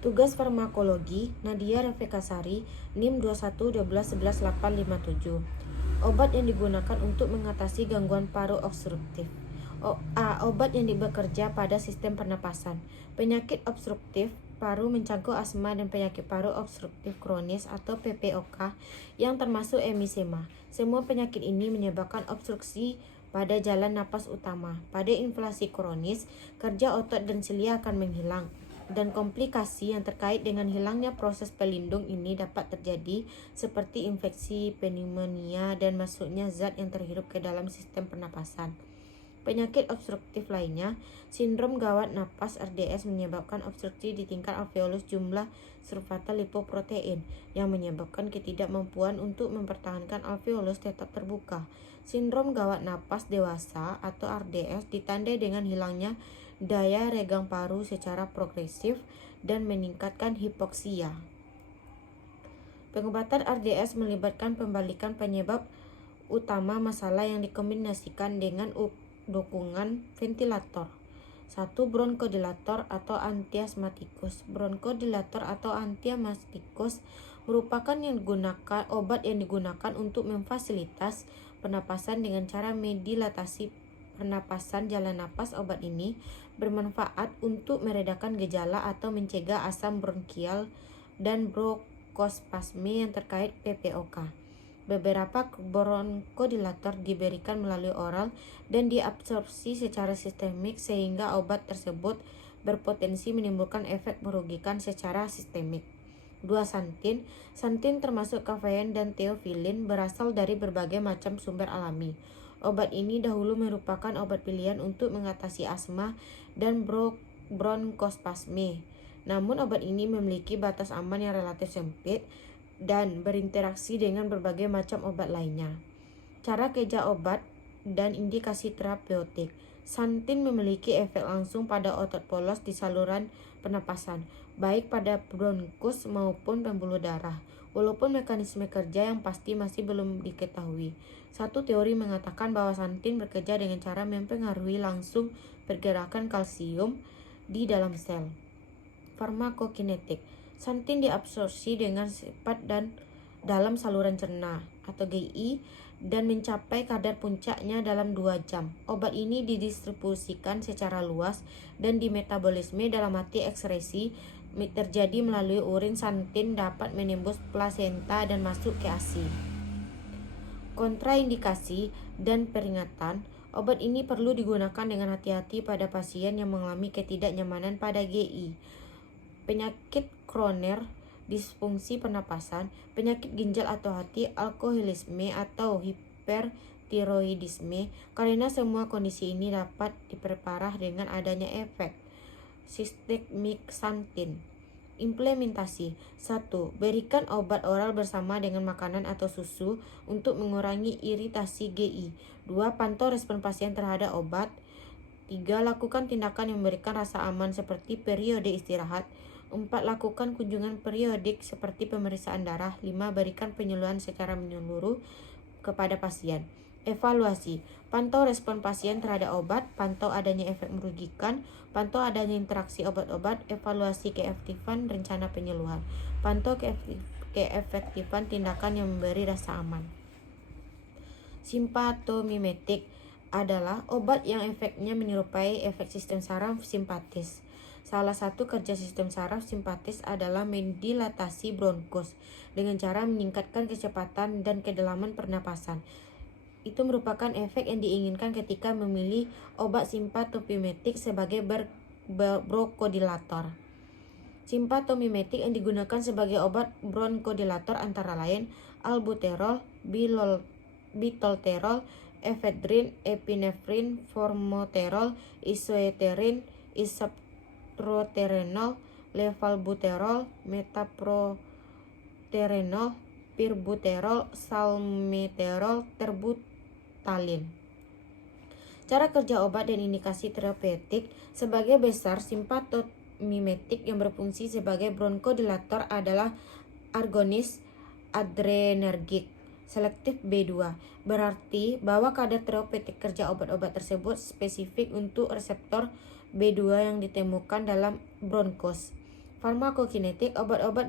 Tugas farmakologi Nadia Rafikasari, NIM 21 12 11 857. Obat yang digunakan untuk mengatasi gangguan paru obstruktif. Obat yang bekerja pada sistem pernapasan. Penyakit obstruktif paru mencangkup asma dan penyakit paru obstruktif kronis atau PPOK yang termasuk emfisema. Semua penyakit ini menyebabkan obstruksi pada jalan napas utama. Pada inflamasi kronis, kerja otot dan selia akan menghilang, dan komplikasi yang terkait dengan hilangnya proses pelindung ini dapat terjadi seperti infeksi, pneumonia, dan masuknya zat yang terhirup ke dalam sistem pernapasan. Penyakit obstruktif lainnya, sindrom gawat napas RDS menyebabkan obstruksi di tingkat alveolus jumlah surfatal lipoprotein yang menyebabkan ketidakmampuan untuk mempertahankan alveolus tetap terbuka. Sindrom gawat napas dewasa atau RDS ditandai dengan hilangnya daya regang paru secara progresif dan meningkatkan hipoksia. Pengobatan RDS melibatkan pembalikan penyebab utama masalah yang dikombinasikan dengan dukungan ventilator. 1. Bronkodilator atau antiasmatikus. Bronkodilator atau antiasmatikus merupakan obat yang digunakan untuk memfasilitas pernapasan dengan cara mendilatasi pernapasan jalan napas. Obat ini bermanfaat untuk meredakan gejala atau mencegah asam bronkial dan bronkospasme yang terkait PPOK. Beberapa bronkodilator diberikan melalui oral dan diabsorpsi secara sistemik sehingga obat tersebut berpotensi menimbulkan efek merugikan secara sistemik. 2. Santin. Santin termasuk kafein dan teofilin berasal dari berbagai macam sumber alami. Obat ini dahulu merupakan obat pilihan untuk mengatasi asma dan bronkospasme. Namun obat ini memiliki batas aman yang relatif sempit dan berinteraksi dengan berbagai macam obat lainnya. Cara kerja obat dan indikasi terapeutik. Santin memiliki efek langsung pada otot polos di saluran pernapasan, baik pada bronkus maupun pembuluh darah, walaupun mekanisme kerja yang pasti masih belum diketahui. Satu teori mengatakan bahwa santin bekerja dengan cara mempengaruhi langsung pergerakan kalsium di dalam sel. Farmakokinetik. Santin diabsorpsi dengan cepat dan dalam saluran cerna atau GI dan mencapai kadar puncaknya dalam 2 jam. Obat ini didistribusikan secara luas dan di metabolisme dalam arti ekskresi terjadi melalui urin. Santin dapat menembus plasenta dan masuk ke ASI. Kontraindikasi dan peringatan. Obat ini perlu digunakan dengan hati-hati pada pasien yang mengalami ketidaknyamanan pada GI. Penyakit kroner, disfungsi pernapasan, penyakit ginjal atau hati, alkoholisme atau hipertiroidisme. Karena semua kondisi ini dapat diperparah dengan adanya efek sistemik santin. Implementasi. 1. Berikan obat oral bersama dengan makanan atau susu untuk mengurangi iritasi GI. 2. Pantau respon pasien terhadap obat. 3. Lakukan tindakan yang memberikan rasa aman seperti periode istirahat. 4. Lakukan kunjungan periodik seperti pemeriksaan darah. 5. Berikan penyuluhan secara menyeluruh kepada pasien. Evaluasi. Pantau respon pasien terhadap obat, pantau adanya efek merugikan, pantau adanya interaksi obat-obat, evaluasi keefektifan rencana penyuluhan, pantau keefektifan tindakan yang memberi rasa aman. Simpatomimetik adalah obat yang efeknya menyerupai efek sistem saraf simpatis. Salah satu kerja sistem saraf simpatis adalah mendilatasi bronkus dengan cara meningkatkan kecepatan dan kedalaman pernapasan. Itu merupakan efek yang diinginkan ketika memilih obat simpatomimetik sebagai bronkodilator. Simpatomimetik yang digunakan sebagai obat bronkodilator antara lain albuterol, bisolterol, efedrin, epinefrin, formoterol, isoeterin, isopropterenol, levalbuterol, metaproterenol, pirbuterol, salmeterol, terbutalin. Cara kerja obat dan indikasi terapeutik. Sebagai besar, simpatomimetik yang berfungsi sebagai bronkodilator adalah agonis adrenergik selektif B2, berarti bahwa kadar terapeutik kerja obat-obat tersebut spesifik untuk reseptor B2 yang ditemukan dalam bronkus. Farmakokinetik, obat-obat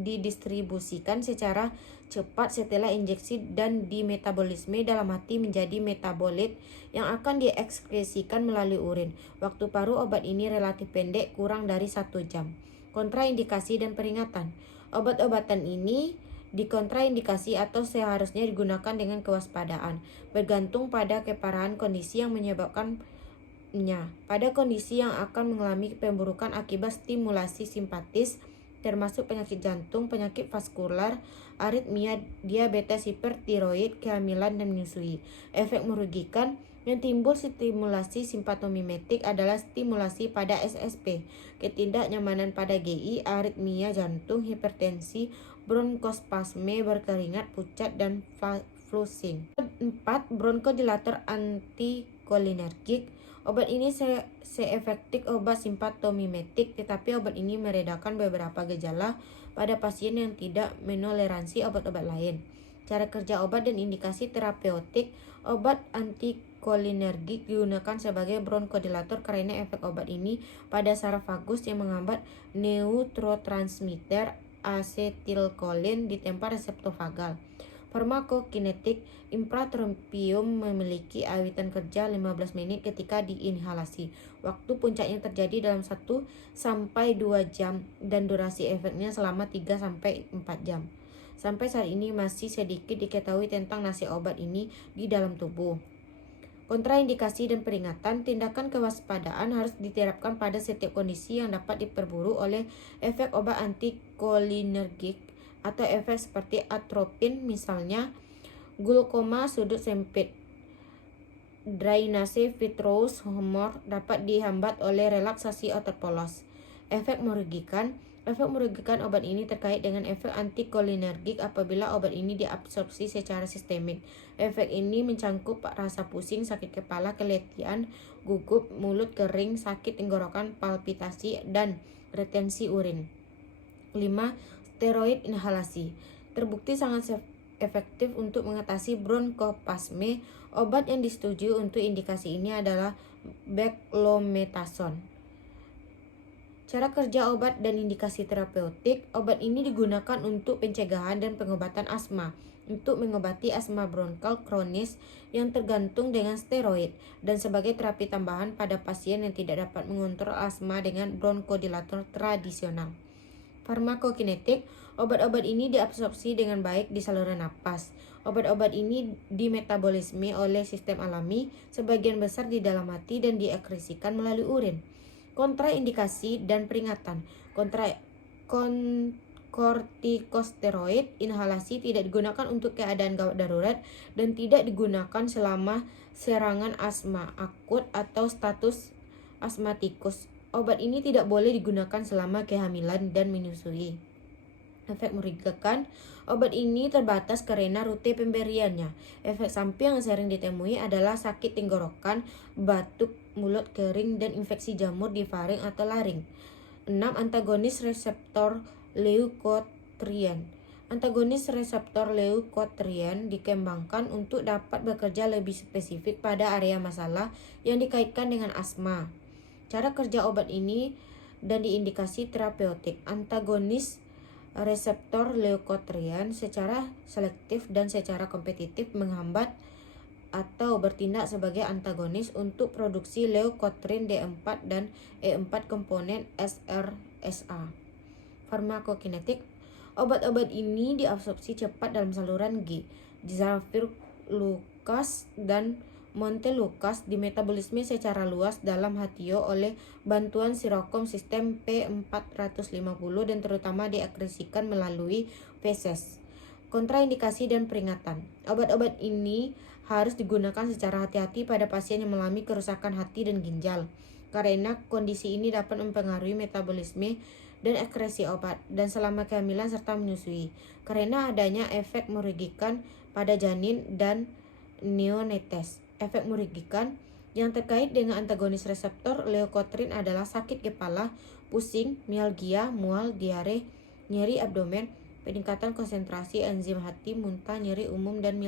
didistribusikan secara cepat setelah injeksi dan dimetabolisme dalam hati menjadi metabolit yang akan diekskresikan melalui urin. Waktu paruh obat ini relatif pendek, kurang dari 1 jam. Kontraindikasi dan peringatan. Obat-obatan ini dikontraindikasi atau seharusnya digunakan dengan kewaspadaan, bergantung pada keparahan kondisi yang menyebabkan. Pada kondisi yang akan mengalami pemburukan akibat stimulasi simpatis, termasuk penyakit jantung, penyakit vaskular, aritmia, diabetes, hipertiroid, kehamilan, dan menyusui. Efek merugikan yang timbul stimulasi simpatomimetik adalah stimulasi pada SSP, ketidaknyamanan pada GI, aritmia jantung, hipertensi, bronkospasme, berkeringat, pucat, dan flushing. 4. Bronkodilator antikolinergik. Obat ini seefektif obat simpatomimetik, tetapi obat ini meredakan beberapa gejala pada pasien yang tidak menoleransi obat-obat lain. Cara kerja obat dan indikasi terapeutik. Obat antikolinergik digunakan sebagai bronkodilator karena efek obat ini pada saraf vagus yang menghambat neurotransmitter asetilkolin di tempat reseptor vagal. Farmakokinetik, impratropium memiliki awitan kerja 15 menit ketika diinhalasi. Waktu puncaknya terjadi dalam 1-2 jam dan durasi efeknya selama 3-4 jam. Sampai saat ini masih sedikit diketahui tentang nasib obat ini di dalam tubuh. Kontraindikasi dan peringatan. Tindakan kewaspadaan harus diterapkan pada setiap kondisi yang dapat diperburuk oleh efek obat antikolinergik atau efek seperti atropin, misalnya glukoma sudut sempit. Drainase vitreous humor dapat dihambat oleh relaksasi otot polos. Efek merugikan. Efek merugikan obat ini terkait dengan efek antikolinergik apabila obat ini diabsorpsi secara sistemik. Efek ini mencangkup rasa pusing, sakit kepala, keletihan, gugup, mulut kering, sakit tenggorokan, palpitasi, dan retensi urin. 5. Steroid inhalasi. Terbukti sangat efektif untuk mengatasi bronkospasme. Obat yang disetujui untuk indikasi ini adalah beclometasone. Cara kerja obat dan indikasi terapeutik. Obat ini digunakan untuk pencegahan dan pengobatan asma, untuk mengobati asma bronkal kronis yang tergantung dengan steroid, dan sebagai terapi tambahan pada pasien yang tidak dapat mengontrol asma dengan bronkodilator tradisional. Farmakokinetik, obat-obat ini diabsorpsi dengan baik di saluran napas. Obat-obat ini dimetabolisme oleh sistem alami, sebagian besar di dalam hati dan diekskresikan melalui urin. Kontraindikasi dan peringatan. Kortikosteroid inhalasi tidak digunakan untuk keadaan gawat darurat dan tidak digunakan selama serangan asma akut atau status asmatikus. Obat ini tidak boleh digunakan selama kehamilan dan menyusui. Efek merugikan. Obat ini terbatas karena rute pemberiannya. Efek samping yang sering ditemui adalah sakit tenggorokan, batuk, mulut kering, dan infeksi jamur di faring atau laring. 6. Antagonis reseptor leukotriene. Antagonis reseptor leukotriene dikembangkan untuk dapat bekerja lebih spesifik pada area masalah yang dikaitkan dengan asma. Cara kerja obat ini dan diindikasi terapeutik. Antagonis reseptor leukotriene secara selektif dan secara kompetitif menghambat atau bertindak sebagai antagonis untuk produksi leukotrin D4 dan E4 komponen SRSA. Farmakokinetik. Obat-obat ini diabsorpsi cepat dalam saluran G. Zafirlukaz dan Montelukaz dimetabolisme secara luas dalam hatio oleh bantuan sirokom sistem P450 dan terutama diekskresikan melalui feses. Kontraindikasi dan peringatan. Obat-obat ini harus digunakan secara hati-hati pada pasien yang mengalami kerusakan hati dan ginjal, karena kondisi ini dapat mempengaruhi metabolisme dan ekskresi obat, dan selama kehamilan serta menyusui, karena adanya efek merugikan pada janin dan neonates. Efek merugikan yang terkait dengan antagonis reseptor leukotriene adalah sakit kepala, pusing, mialgia, mual, diare, nyeri abdomen, peningkatan konsentrasi enzim hati, muntah, nyeri umum, dan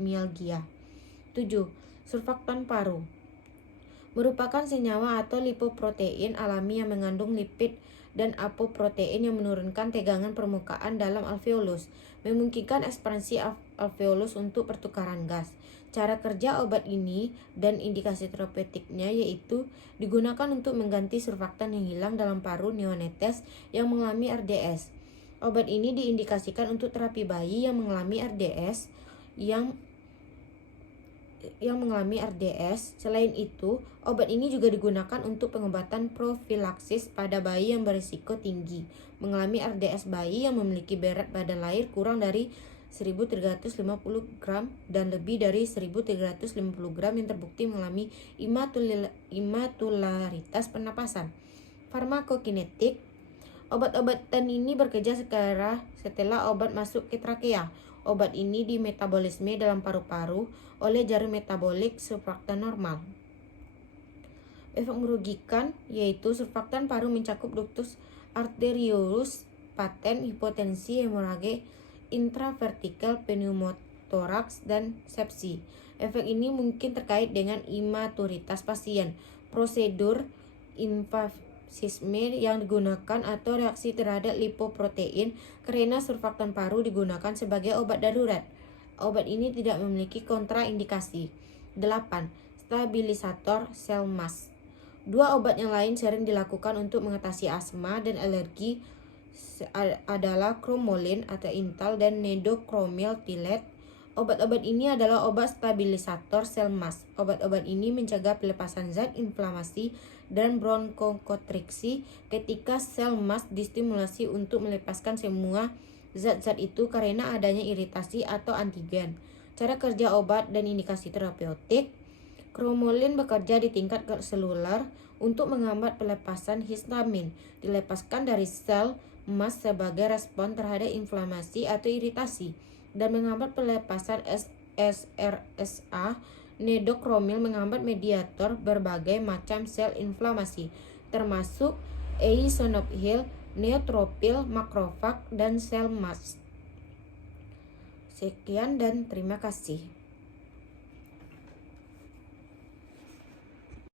mialgia. 7. Surfaktan paru. merupakan senyawa atau lipoprotein alami yang mengandung lipid dan apoprotein yang menurunkan tegangan permukaan dalam alveolus, memungkinkan ekspansi alveolus untuk pertukaran gas. Cara kerja obat ini dan indikasi terapeutiknya yaitu digunakan untuk mengganti surfaktan yang hilang dalam paru neonates yang mengalami RDS. Obat ini diindikasikan untuk terapi bayi yang mengalami RDS Selain itu, obat ini juga digunakan untuk pengobatan profilaksis pada bayi yang berisiko tinggi mengalami RDS. Bayi yang memiliki berat badan lahir kurang dari 1.350 gram dan lebih dari 1.350 gram yang terbukti mengalami imatularitas pernapasan. Farmakokinetik. Obat-obatan ini bekerja setelah obat masuk ke trakea. Obat ini dimetabolisme dalam paru-paru oleh jarum metabolik surfaktan normal. Efek merugikan yaitu surfaktan paru mencakup ductus arteriosus, paten, hipotensi, hemorage intravertikal, pneumotoraks, dan sepsi. Efek ini mungkin terkait dengan imaturitas pasien, prosedur invasisme yang digunakan atau reaksi terhadap lipoprotein karena surfaktan paru digunakan sebagai obat darurat. Obat ini tidak memiliki kontraindikasi. 8. Stabilisator sel mast. Dua obat yang lain sering dilakukan untuk mengatasi asma dan alergi adalah cromolyn atau Intal dan nedokromil tilet. Obat-obat ini adalah obat stabilisator sel mast. Obat-obat ini mencegah pelepasan zat inflamasi dan bronkokonstriksi ketika sel mast distimulasi untuk melepaskan semua zat-zat itu karena adanya iritasi atau antigen. Cara kerja obat dan indikasi terapeutik. Cromolyn bekerja di tingkat seluler untuk menghambat pelepasan histamin dilepaskan dari sel mast sebagai respon terhadap inflamasi atau iritasi dan menghambat pelepasan SRSA. Nedokromil menghambat mediator berbagai macam sel inflamasi termasuk eosinophil, neutropil, makrofag, dan sel mast. Sekian dan terima kasih.